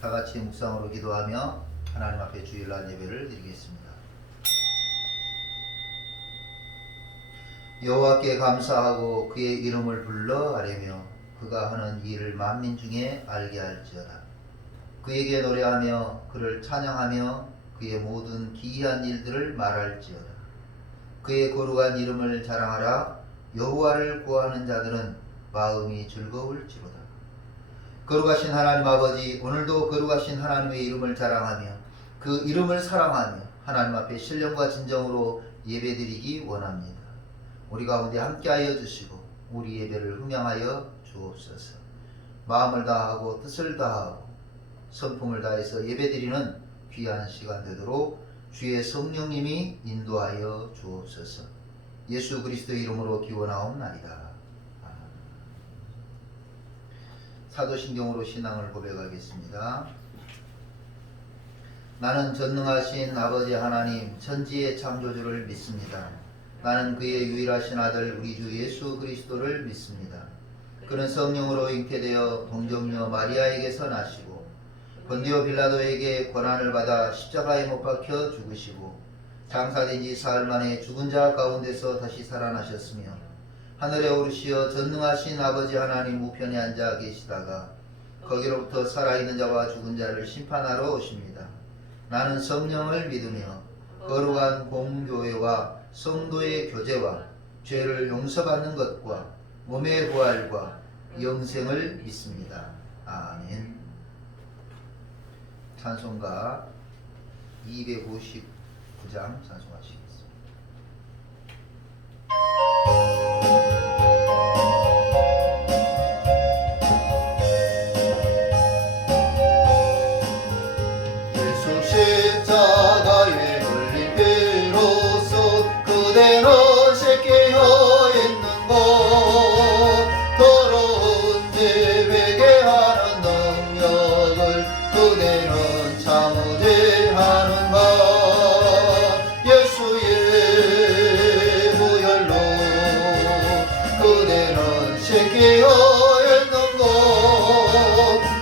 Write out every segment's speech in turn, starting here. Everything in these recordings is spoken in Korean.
다 같이 묵상으로 기도하며 하나님 앞에 주일날 예배를 드리겠습니다. 여호와께 감사하고 그의 이름을 불러 아뢰며 그가 하는 일을 만민 중에 알게 할지어다. 그에게 노래하며 그를 찬양하며 그의 모든 기이한 일들을 말할지어다. 그의 거룩한 이름을 자랑하라. 여호와를 구하는 자들은 마음이 즐거울지로다. 거룩하신 하나님 아버지, 오늘도 거룩하신 하나님의 이름을 자랑하며 그 이름을 사랑하며 하나님 앞에 신령과 진정으로 예배드리기 원합니다. 우리 가운데 함께하여 주시고 우리 예배를 흥양하여 주옵소서. 마음을 다하고 뜻을 다하고 성품을 다해서 예배드리는 귀한 시간 되도록 주의 성령님이 인도하여 주옵소서. 예수 그리스도의 이름으로 기원하옵나이다. 사도신경으로 신앙을 고백하겠습니다. 나는 전능하신 아버지 하나님 천지의 창조주를 믿습니다. 나는 그의 유일하신 아들 우리 주 예수 그리스도를 믿습니다. 그는 성령으로 잉태되어 동정녀 마리아에게서 나시고 본디오 빌라도에게 고난을 받아 십자가에 못 박혀 죽으시고 장사된 지 사흘 만에 죽은 자 가운데서 다시 살아나셨으며 하늘에 오르시어 전능하신 아버지 하나님 우편에 앉아 계시다가 거기로부터 살아있는 자와 죽은 자를 심판하러 오십니다. 나는 성령을 믿으며 거룩한 공교회와 성도의 교제와 죄를 용서받는 것과 몸의 부활과 영생을 믿습니다. 아멘. 찬송가 259장 찬송하시겠습니다. 예수 십자가에 걸린 피로써 그대는 새끼어 있는 것 더러운 죄 회개하는 능력을 그대는 참으게 하는가. 예수의 보혈로 그대는 새끼어 있는 것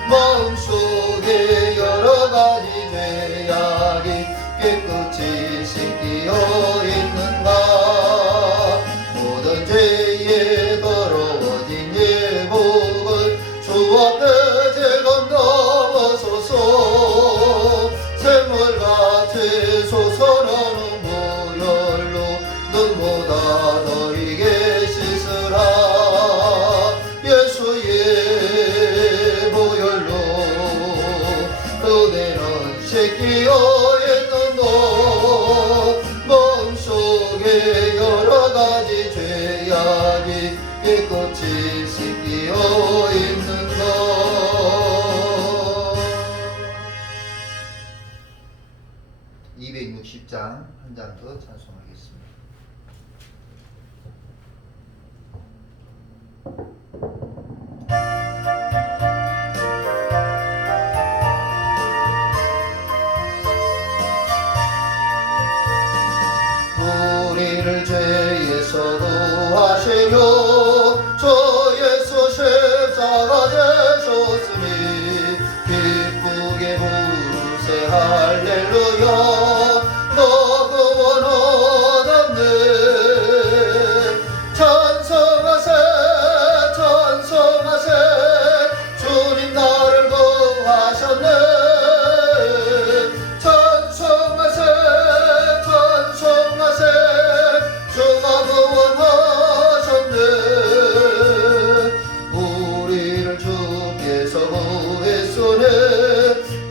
마음속에 여러 가지 죄악이 깨끗이 씻기어 있는가. 모든 죄에 더러워진 예복을 주 앞에 제금 넘어서서 샘물같이 솟아나는 보혈로 눈보다 너에게 씻으라. 예수의 보혈로 그대는 새끼어 있는 것 마음속에 여러 가지 죄악이 깨끗이 씻기어 있는 것. 260장 한 장 더 찬송하겠습니다. 우리를 죄에서 구하시며 저 예수 십자가 되셨으니 기쁘게 부르세 할렐루야. 너 구원 얻었네. 찬송하세 찬송하세 주님 나를 구하셨네. 찬송하세 찬송하세 주가 구원하셨네. 우리를 주께서 구했으니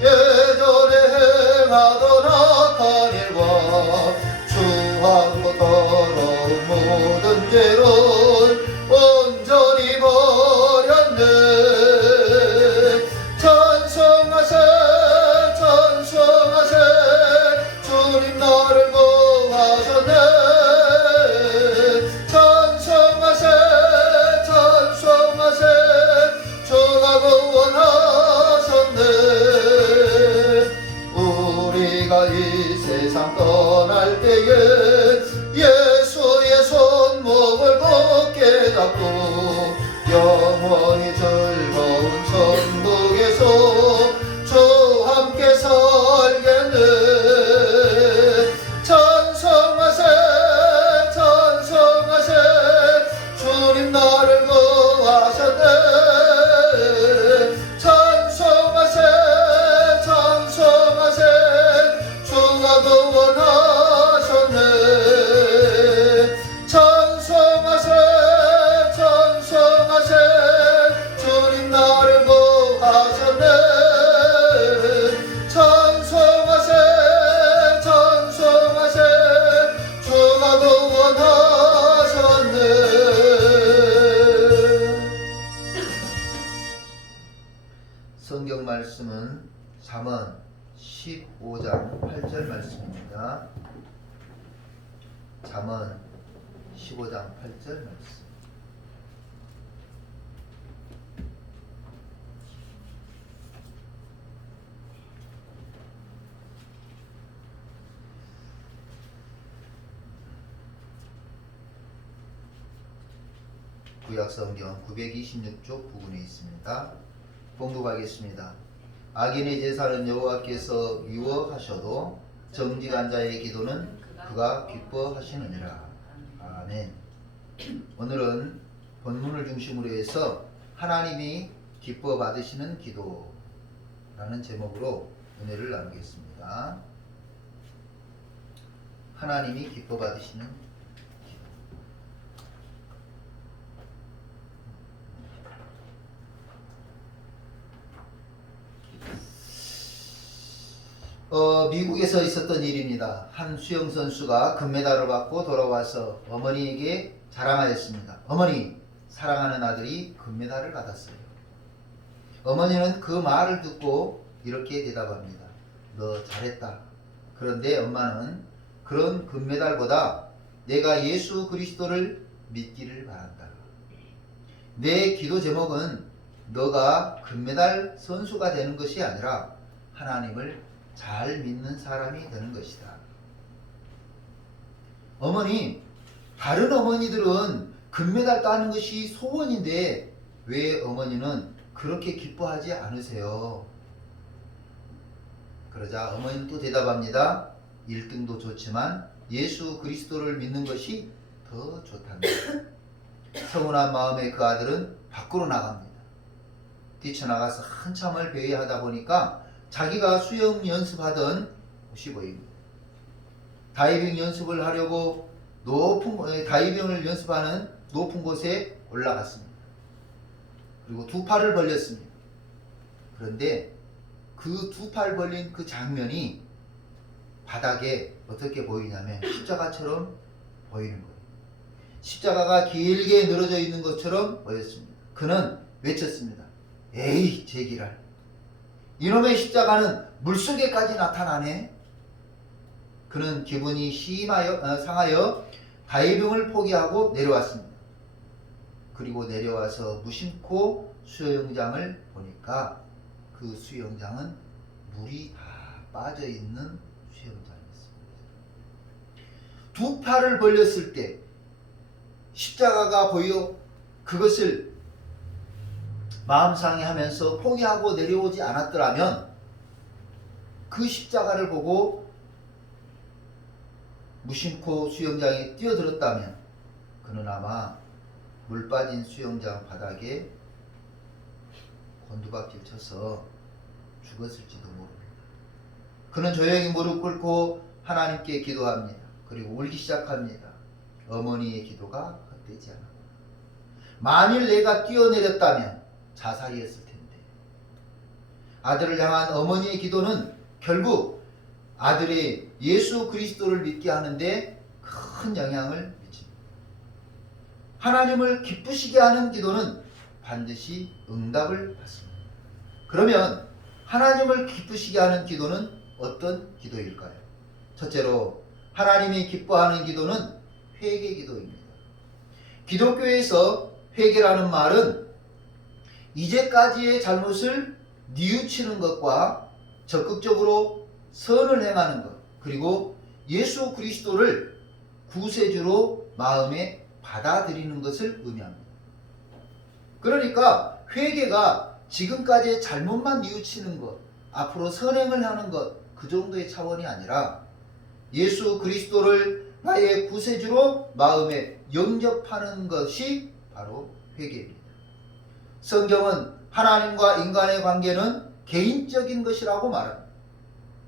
예전에 행하던 악한 일과 추하고 더러운 모든 죄를 온전히 버렸네. 찬송하세 찬송하세 주님 나를 구하셨네. 찬송하세 찬송하세 주가 구원하셨네. 우리가 이 세상 떠날 때에 예수의 손목을 굳게 잡고 영원히 즐거운 천국에서 본문은 잠언 15장 8절 말씀입니다. 잠언 15장 8절 말씀. 구약성경 926쪽 부분에 있습니다. 봉독하겠습니다. 악인의 제사는 여호와께서 미워하셔도 정직한 자의 기도는 그가 기뻐하시느니라. 아멘. 오늘은 본문을 중심으로 해서 하나님이 기뻐 받으시는 기도라는 제목으로 은혜를 나누겠습니다. 하나님이 기뻐 받으시는 기도. 미국에서 있었던 일입니다. 한 수영 선수가 금메달을 받고 돌아와서 어머니에게 자랑하였습니다. 어머니, 사랑하는 아들이 금메달을 받았어요. 어머니는 그 말을 듣고 이렇게 대답합니다. 너 잘했다. 그런데 엄마는 그런 금메달보다 내가 예수 그리스도를 믿기를 바란다. 내 기도 제목은 너가 금메달 선수가 되는 것이 아니라 하나님을 잘 믿는 사람이 되는 것이다. 어머니, 다른 어머니들은 금메달 따는 것이 소원인데 왜 어머니는 그렇게 기뻐하지 않으세요? 그러자 어머니는 또 대답합니다. 1등도 좋지만 예수 그리스도를 믿는 것이 더 좋답니다. 서운한 마음에 그 아들은 밖으로 나갑니다. 뛰쳐나가서 한참을 배회하다 보니까 자기가 수영 연습하던 곳이 보입니다. 다이빙 연습을 하려고 다이빙을 연습하는 높은 곳에 올라갔습니다. 그리고 두 팔을 벌렸습니다. 그런데 그 두 팔 벌린 그 장면이 바닥에 어떻게 보이냐면 십자가처럼 보이는 거예요. 십자가가 길게 늘어져 있는 것처럼 보였습니다. 그는 외쳤습니다. 에이, 제기랄. 이놈의 십자가는 물속에까지 나타나네. 그는 기분이 상하여 다이빙을 포기하고 내려왔습니다. 그리고 내려와서 무심코 수영장을 보니까 그 수영장은 물이 다 빠져있는 수영장이었습니다. 두 팔을 벌렸을 때 십자가가 보여 그것을 마음 상해하면서 포기하고 내려오지 않았더라면 그 십자가를 보고 무심코 수영장에 뛰어들었다면 그는 아마 물 빠진 수영장 바닥에 곤두박질 쳐서 죽었을지도 모릅니다. 그는 조용히 무릎 꿇고 하나님께 기도합니다. 그리고 울기 시작합니다. 어머니의 기도가 헛되지 않아. 만일 내가 뛰어내렸다면 자살이었을 텐데. 아들을 향한 어머니의 기도는 결국 아들이 예수 그리스도를 믿게 하는데 큰 영향을 미칩니다. 하나님을 기쁘시게 하는 기도는 반드시 응답을 받습니다. 그러면 하나님을 기쁘시게 하는 기도는 어떤 기도일까요? 첫째로 하나님이 기뻐하는 기도는 회개 기도입니다. 기독교에서 회개라는 말은 이제까지의 잘못을 뉘우치는 것과 적극적으로 선을 행하는 것, 그리고 예수 그리스도를 구세주로 마음에 받아들이는 것을 의미합니다. 그러니까 회개가 지금까지의 잘못만 뉘우치는 것, 앞으로 선행을 하는 것, 그 정도의 차원이 아니라 예수 그리스도를 나의 구세주로 마음에 영접하는 것이 바로 회개입니다. 성경은 하나님과 인간의 관계는 개인적인 것이라고 말합니다.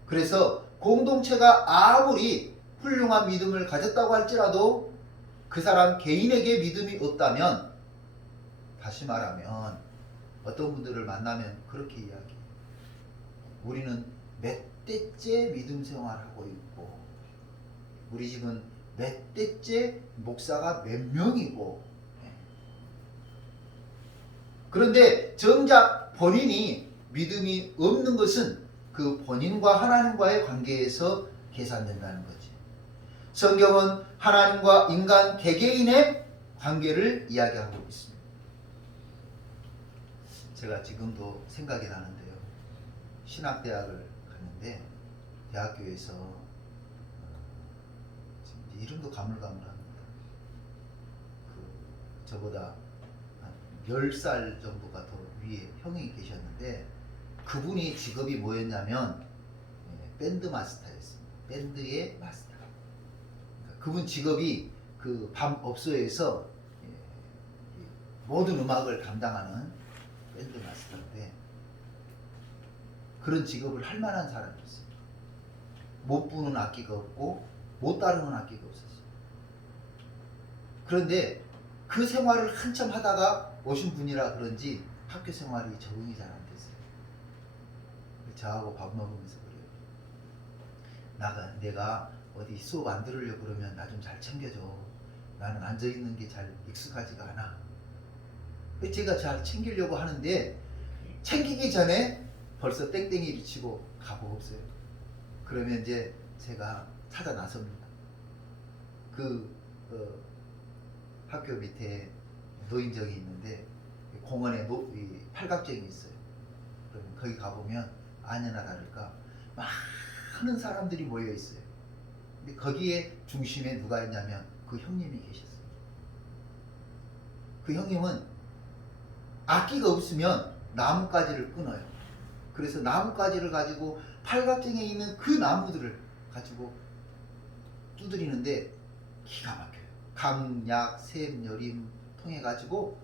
그래서 공동체가 아무리 훌륭한 믿음을 가졌다고 할지라도 그 사람 개인에게 믿음이 없다면, 다시 말하면 어떤 분들을 만나면 그렇게 이야기해요. 우리는 몇 대째 믿음 생활하고 있고, 우리 집은 몇 대째 목사가 몇 명이고, 그런데 정작 본인이 믿음이 없는 것은 그 본인과 하나님과의 관계에서 계산된다는 거지. 성경은 하나님과 인간 개개인의 관계를 이야기하고 있습니다. 제가 지금도 생각이 나는데요. 신학대학을 갔는데 대학교에서 이름도 가물가물합니다. 저보다 한 10살 정도가 더 위에 형이 계셨는데 그분이 직업이 뭐였냐면 밴드 마스터였습니다. 밴드의 마스터. 그분 직업이 그 밤업소에서 모든 음악을 감당하는 밴드 마스터인데 그런 직업을 할 만한 사람이었어요. 못 부는 악기가 없고 못 다루는 악기가 없었어요. 그런데 그 생활을 한참 하다가 오신 분이라 그런지 학교 생활이 적응이 잘 안 됐어요. 저하고 밥 먹으면서 그래요. 내가 어디 수업 안 들으려고 그러면 나 좀 잘 챙겨줘. 나는 앉아있는 게 잘 익숙하지가 않아. 제가 잘 챙기려고 하는데 챙기기 전에 벌써 땡땡이를 치고 가고 없어요. 그러면 이제 제가 찾아 나섭니다. 학교 밑에 노인정이 있는데 공원에 팔각정이 있어요. 그러면 거기 가보면 아니나 다를까 많은 사람들이 모여 있어요. 근데 거기에 중심에 누가 있냐면 그 형님이 계셨어요. 그 형님은 악기가 없으면 나뭇가지를 끊어요. 그래서 나뭇가지를 가지고 팔각정에 있는 그 나무들을 가지고 두드리는데 기가 막혀요. 강, 약, 셈, 여림 통해 가지고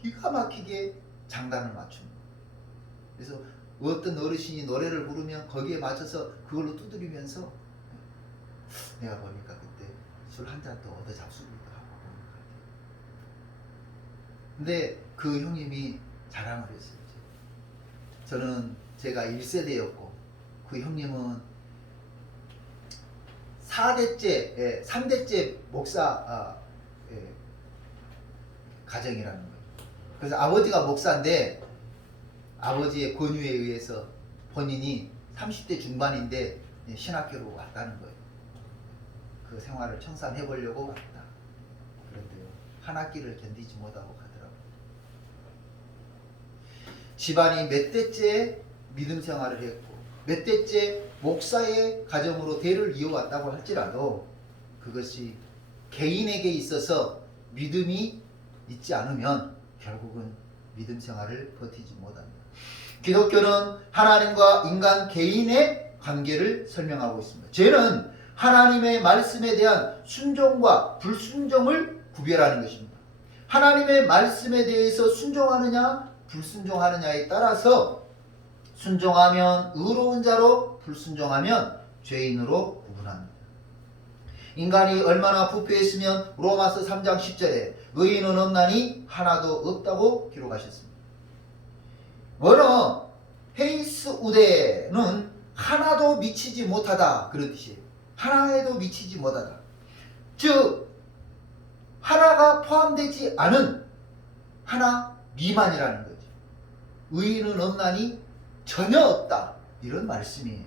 기가 막히게 장단을 맞춥니다. 그래서 어떤 어르신이 노래를 부르면 거기에 맞춰서 그걸로 두드리면서 내가 보니까 그때 술 한 잔 또 얻어 잡수기도 하고 그런 것 같아요. 근데 그 형님이 자랑을 했어요. 저는 제가 1세대였고 그 형님은 3대째 목사 가정이라는 거예요. 그래서 아버지가 목사인데 아버지의 권유에 의해서 본인이 30대 중반인데 신학교로 왔다는 거예요. 그 생활을 청산해 보려고 왔다. 그런데요, 한 학기를 견디지 못하고 가더라고요. 집안이 몇 대째 믿음 생활을 했고 몇 대째 목사의 가정으로 대를 이어왔다고 할지라도 그것이 개인에게 있어서 믿음이 있지 않으면 결국은 믿음 생활을 버티지 못합니다. 기독교는 하나님과 인간 개인의 관계를 설명하고 있습니다. 죄는 하나님의 말씀에 대한 순종과 불순종을 구별하는 것입니다. 하나님의 말씀에 대해서 순종하느냐 불순종하느냐에 따라서 순종하면 의로운 자로, 불순종하면 죄인으로 구분합니다. 인간이 얼마나 부패했으면 로마서 3장 10절에 의인은 없나니 하나도 없다고 기록하셨습니다. 원어 헤이스 우데는 하나도 미치지 못하다 그런 뜻이에요. 하나에도 미치지 못하다. 즉 하나가 포함되지 않은 하나 미만이라는 거죠. 의인은 없나니 전혀 없다 이런 말씀이에요.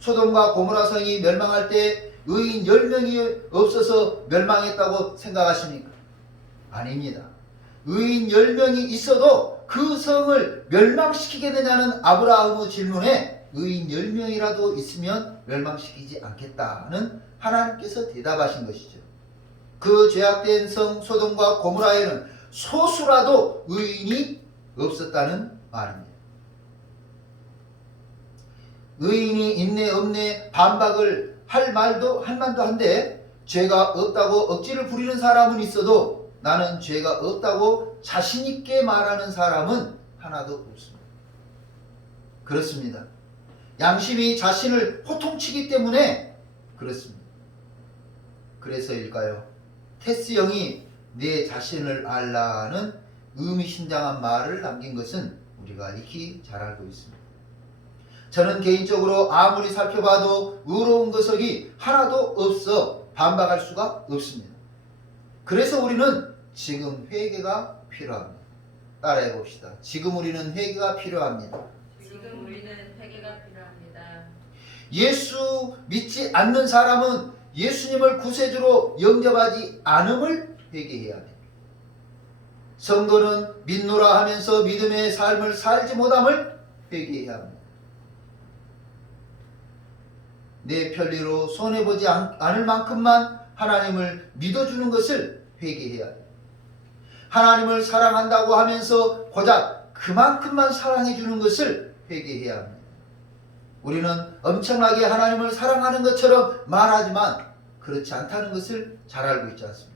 소돔과 고모라 성이 멸망할 때 의인 10명이 없어서 멸망했다고 생각하십니까? 아닙니다. 의인 10명이 있어도 그 성을 멸망시키게 되냐는 아브라함의 질문에 의인 10명이라도 있으면 멸망시키지 않겠다는 하나님께서 대답하신 것이죠. 그 죄악된 성 소돔과 고모라에는 소수라도 의인이 없었다는 말입니다. 의인이 있네 없네 반박을 할 만도 한데 죄가 없다고 억지를 부리는 사람은 있어도 나는 죄가 없다고 자신 있게 말하는 사람은 하나도 없습니다. 그렇습니다. 양심이 자신을 호통치기 때문에 그렇습니다. 그래서일까요? 테스 형이 내 자신을 알라는 의미심장한 말을 남긴 것은 우리가 익히 잘 알고 있습니다. 저는 개인적으로 아무리 살펴봐도 의로운 구석이 하나도 없어 반박할 수가 없습니다. 그래서 우리는 지금 회개가 필요합니다. 따라해 봅시다. 지금 우리는 회개가 필요합니다. 지금 우리는 회개가 필요합니다. 예수 믿지 않는 사람은 예수님을 구세주로 영접하지 않음을 회개해야 합니다. 성도는 믿노라 하면서 믿음의 삶을 살지 못함을 회개해야 합니다. 내 편리로 손해보지 않을 만큼만 하나님을 믿어주는 것을 회개해야 합니다. 하나님을 사랑한다고 하면서 고작 그만큼만 사랑해주는 것을 회개해야 합니다. 우리는 엄청나게 하나님을 사랑하는 것처럼 말하지만 그렇지 않다는 것을 잘 알고 있지 않습니까?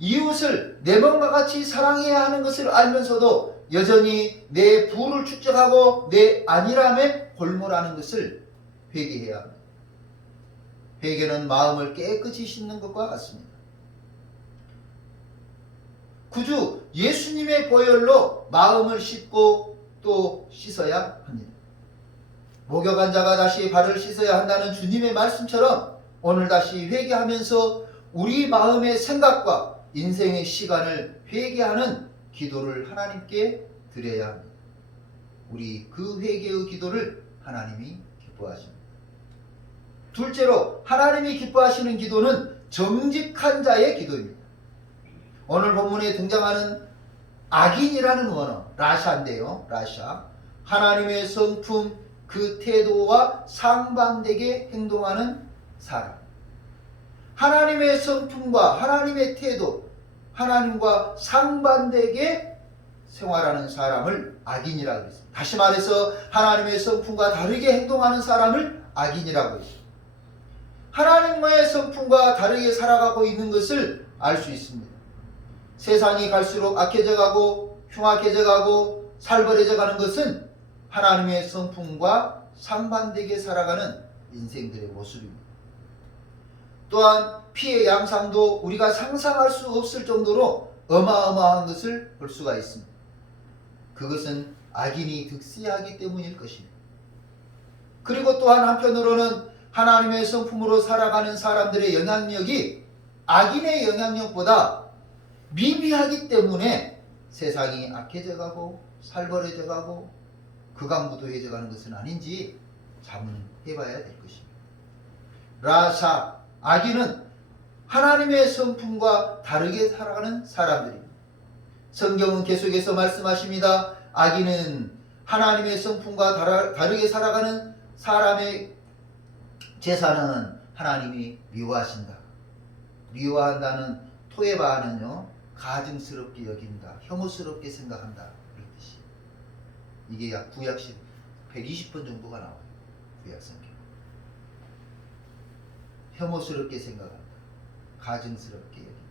이웃을 내 몸과 같이 사랑해야 하는 것을 알면서도 여전히 내 부를 축적하고 내 안일함에 골몰하는 것을 회개해야 합니다. 회개는 마음을 깨끗이 씻는 것과 같습니다. 구주 예수님의 보혈로 마음을 씻고 또 씻어야 합니다. 목욕한 자가 다시 발을 씻어야 한다는 주님의 말씀처럼 오늘 다시 회개하면서 우리 마음의 생각과 인생의 시간을 회개하는 기도를 하나님께 드려야 합니다. 우리 그 회개의 기도를 하나님이 기뻐하십니다. 둘째로 하나님이 기뻐하시는 기도는 정직한 자의 기도입니다. 오늘 본문에 등장하는 악인이라는 원어 라샤인데요. 라샤 하나님의 성품 그 태도와 상반되게 행동하는 사람. 하나님의 성품과 하나님의 태도, 하나님과 상반되게 생활하는 사람을 악인이라고 했습니다. 다시 말해서 하나님의 성품과 다르게 행동하는 사람을 악인이라고 했습니다. 하나님과의 성품과 다르게 살아가고 있는 것을 알 수 있습니다. 세상이 갈수록 악해져 가고 흉악해져 가고 살벌해져 가는 것은 하나님의 성품과 상반되게 살아가는 인생들의 모습입니다. 또한 피해 양상도 우리가 상상할 수 없을 정도로 어마어마한 것을 볼 수가 있습니다. 그것은 악인이 득세하기 때문일 것입니다. 그리고 또한 한편으로는 하나님의 성품으로 살아가는 사람들의 영향력이 악인의 영향력보다 미비하기 때문에 세상이 악해져 가고 살벌해져 가고 극악무도해져 가는 것은 아닌지 자문해봐야 될 것입니다. 라사 악인은 하나님의 성품과 다르게 살아가는 사람들입니다. 성경은 계속해서 말씀하십니다. 악인은 하나님의 성품과 다르게 살아가는 사람의 재산은 하나님이 미워하신다. 미워한다는 토에바는요 가증스럽게 여긴다, 혐오스럽게 생각한다 그런 뜻이에요. 이게 약 구약시 120번 정도가 나와요. 구약성경. 혐오스럽게 생각한다, 가증스럽게 여긴다.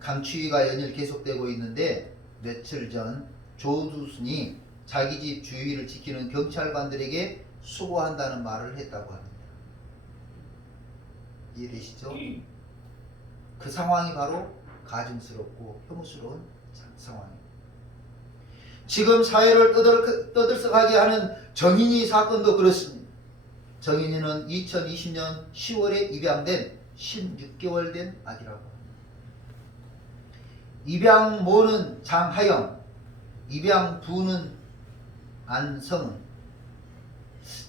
강추위가 연일 계속되고 있는데 며칠 전 조두순이 자기 집 주위를 지키는 경찰관들에게 수고한다는 말을 했다고 합니다. 이해되시죠? 그 상황이 바로 가증스럽고 혐오스러운 상황입니다. 지금 사회를 떠들썩하게 하는 정인이 사건도 그렇습니다. 정인이는 2020년 10월에 입양된 16개월 된 아기라고 합니다. 입양모는 장하영, 입양부는 안성은.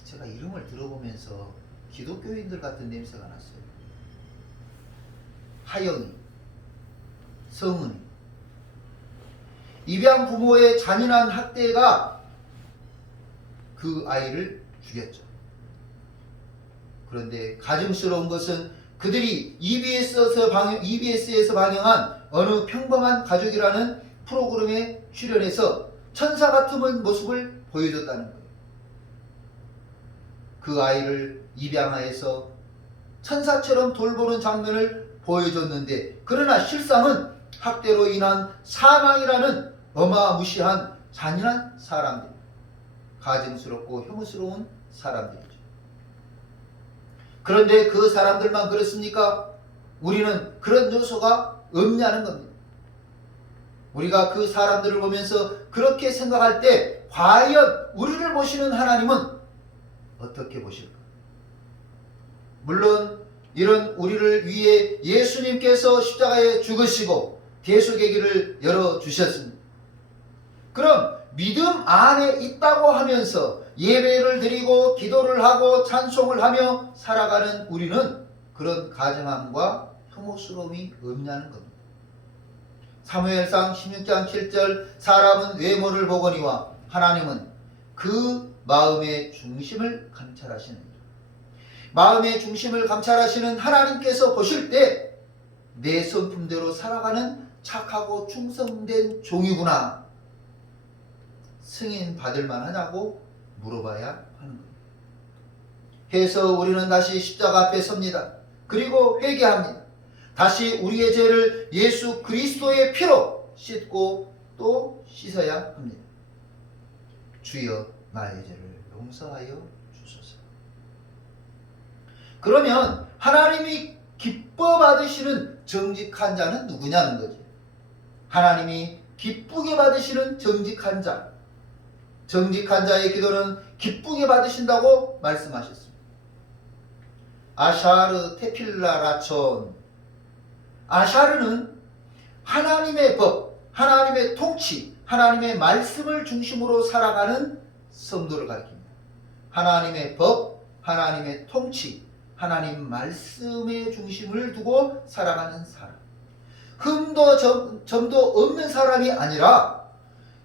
제가 이름을 들어보면서 기독교인들 같은 냄새가 났어요. 하영이, 성은이. 입양 부모의 잔인한 학대가 그 아이를 죽였죠. 그런데 가증스러운 것은 그들이 EBS에서 방영한 어느 평범한 가족이라는 프로그램에 출연해서 천사 같은 모습을 보여줬다는 거예요. 그 아이를 입양하여서 천사처럼 돌보는 장면을 보여줬는데, 그러나 실상은 학대로 인한 사망이라는 어마무시한 잔인한 사람들, 가증스럽고 혐오스러운 사람들이죠. 그런데 그 사람들만 그렇습니까? 우리는 그런 요소가 없냐는 겁니다. 우리가 그 사람들을 보면서 그렇게 생각할 때 과연 우리를 보시는 하나님은 어떻게 보실까? 물론 이런 우리를 위해 예수님께서 십자가에 죽으시고 대속의 길을 열어주셨습니다. 그럼 믿음 안에 있다고 하면서 예배를 드리고 기도를 하고 찬송을 하며 살아가는 우리는 그런 가증함과 혐오스러움이 없냐는 겁니다. 사무엘상 16장 7절 사람은 외모를 보거니와 하나님은 그 마음의 중심을 감찰하시느니라. 마음의 중심을 감찰하시는 하나님께서 보실 때 내 성품대로 살아가는 착하고 충성된 종이구나, 승인 받을 만하냐고 물어봐야 하는 겁니다. 해서 우리는 다시 십자가 앞에 섭니다. 그리고 회개합니다. 다시 우리의 죄를 예수 그리스도의 피로 씻고 또 씻어야 합니다. 주여 나의 죄를 용서하여 주소서. 그러면 하나님이 기뻐 받으시는 정직한 자는 누구냐는 거지. 하나님이 기쁘게 받으시는 정직한 자, 정직한 자의 기도는 기쁘게 받으신다고 말씀하셨습니다. 아샤르 테필라 라촌. 아샤르는 하나님의 법, 하나님의 통치, 하나님의 말씀을 중심으로 살아가는 성도를 가리킵니다. 하나님의 법, 하나님의 통치, 하나님 말씀의 중심을 두고 살아가는 사람. 흠도 점도 없는 사람이 아니라,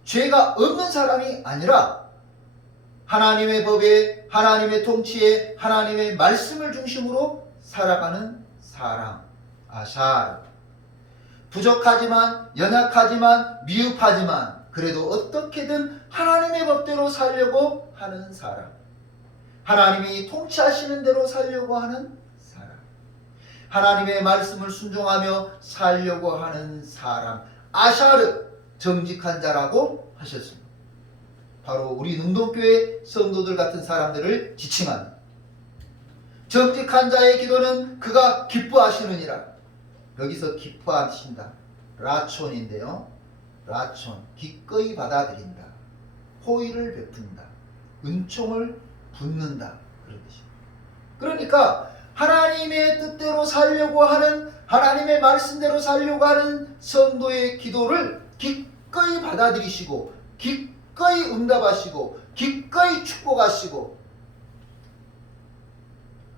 죄가 없는 사람이 아니라 하나님의 법에, 하나님의 통치에, 하나님의 말씀을 중심으로 살아가는 사람. 아샬. 부족하지만, 연약하지만, 미흡하지만 그래도 어떻게든 하나님의 법대로 살려고 하는 사람. 하나님이 통치하시는 대로 살려고 하는 사람. 하나님의 말씀을 순종하며 살려고 하는 사람. 아샤르, 정직한 자라고 하셨습니다. 바로 우리 능동교회 성도들 같은 사람들을 지칭합니다. 정직한 자의 기도는 그가 기뻐하시느니라. 여기서 기뻐하신다, 라촌인데요. 라촌, 기꺼이 받아들인다, 호의를 베푼다, 은총을 붓는다, 그런 뜻입니다. 그러니까 하나님의 뜻대로 살려고 하는, 하나님의 말씀대로 살려고 하는 성도의 기도를 기꺼이 받아들이시고 기꺼이 응답하시고 기꺼이 축복하시고,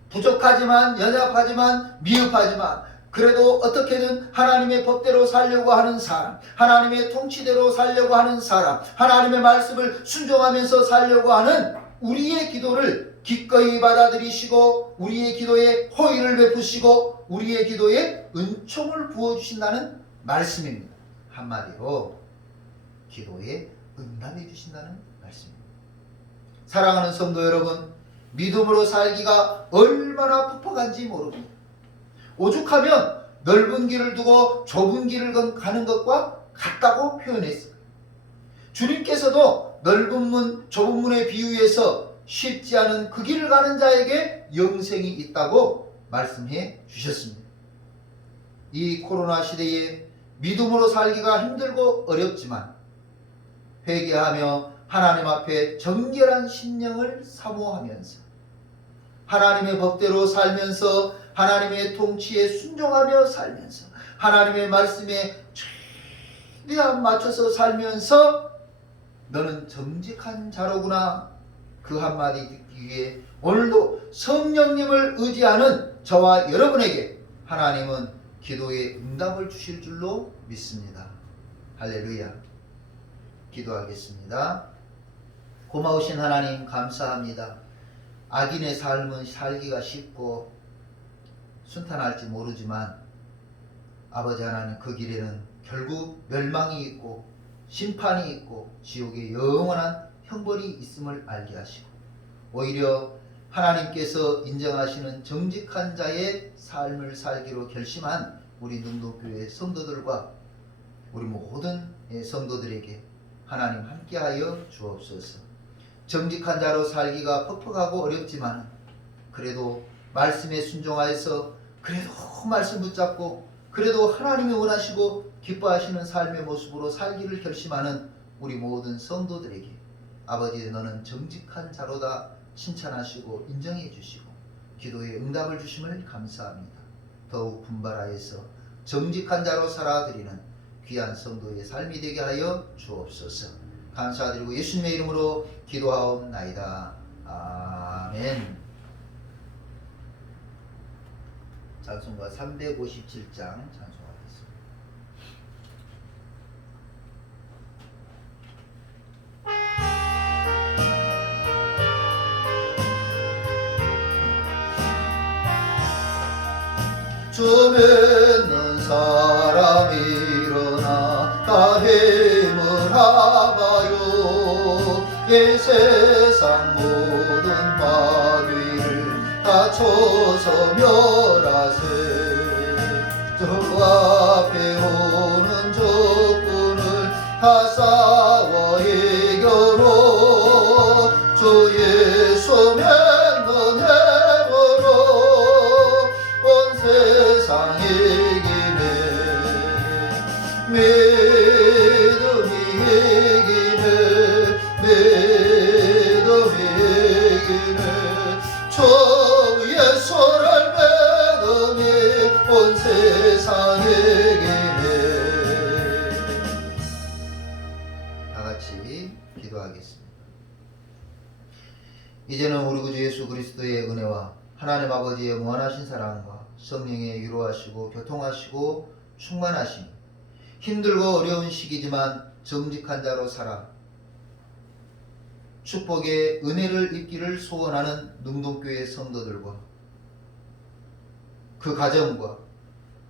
부족하지만, 연약하지만, 미흡하지만 그래도 어떻게든 하나님의 법대로 살려고 하는 사람, 하나님의 통치대로 살려고 하는 사람, 하나님의 말씀을 순종하면서 살려고 하는 우리의 기도를 기꺼이 받아들이시고 우리의 기도에 호의를 베푸시고 우리의 기도에 은총을 부어주신다는 말씀입니다. 한마디로 기도에 응답해 주신다는 말씀입니다. 사랑하는 성도 여러분, 믿음으로 살기가 얼마나 퍽퍽한지 모릅니다. 오죽하면 넓은 길을 두고 좁은 길을 가는 것과 같다고 표현했어요. 주님께서도 넓은 문, 좁은 문에 비유해서 쉽지 않은 그 길을 가는 자에게 영생이 있다고 말씀해 주셨습니다. 이 코로나 시대에 믿음으로 살기가 힘들고 어렵지만 회개하며 하나님 앞에 정결한 심령을 사모하면서 하나님의 법대로 살면서 하나님의 통치에 순종하며 살면서 하나님의 말씀에 최대한 맞춰서 살면서 너는 정직한 자로구나, 그 한마디 듣기 위해 오늘도 성령님을 의지하는 저와 여러분에게 하나님은 기도에 응답을 주실 줄로 믿습니다. 할렐루야. 기도하겠습니다. 고마우신 하나님 감사합니다. 악인의 삶은 살기가 쉽고 순탄할지 모르지만 아버지 하나님, 그 길에는 결국 멸망이 있고 심판이 있고 지옥의 영원한 형벌이 있음을 알게 하시고, 오히려 하나님께서 인정하시는 정직한 자의 삶을 살기로 결심한 우리 능동교회 성도들과 우리 모든 성도들에게 하나님 함께하여 주옵소서. 정직한 자로 살기가 퍽퍽하고 어렵지만 그래도 말씀에 순종하여서 그래도 말씀 붙잡고 그래도 하나님이 원하시고 기뻐하시는 삶의 모습으로 살기를 결심하는 우리 모든 성도들에게 아버지, 너는 정직한 자로다 칭찬하시고 인정해 주시고 기도에 응답을 주심을 감사합니다. 더욱 분발하여서 정직한 자로 살아드리는 귀한 성도의 삶이 되게 하여 주옵소서. 감사드리고 예수님의 이름으로 기도하옵나이다. 아멘. 찬송가 357장 찬송하겠습니다. 주 믿는 사람이 일어나 다 힘을 합하여 이 세상 모든 마귀를 다쳐서 멸하세. 저 앞에 오는 적군을 다 싸워 이겨로 주 예수 믿는 힘으로 온 세상 이기네. 믿음이 이기네. 믿음이 이기네. 주 예수를 믿음이 온 세상 이기네. 다같이 기도하겠습니다. 이제는 우리 구주 예수 그리스도의 은혜와 하나님 아버지의 무한하신 사랑과 성령의 위로하시고 교통하시고 충만하심, 힘들고 어려운 시기지만 정직한 자로 살아 축복의 은혜를 입기를 소원하는 능동교회 성도들과 그 가정과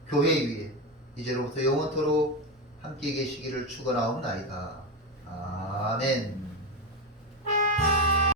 교회 위에 이제로부터 영원토록 함께 계시기를 축원하옵나이다. 아멘.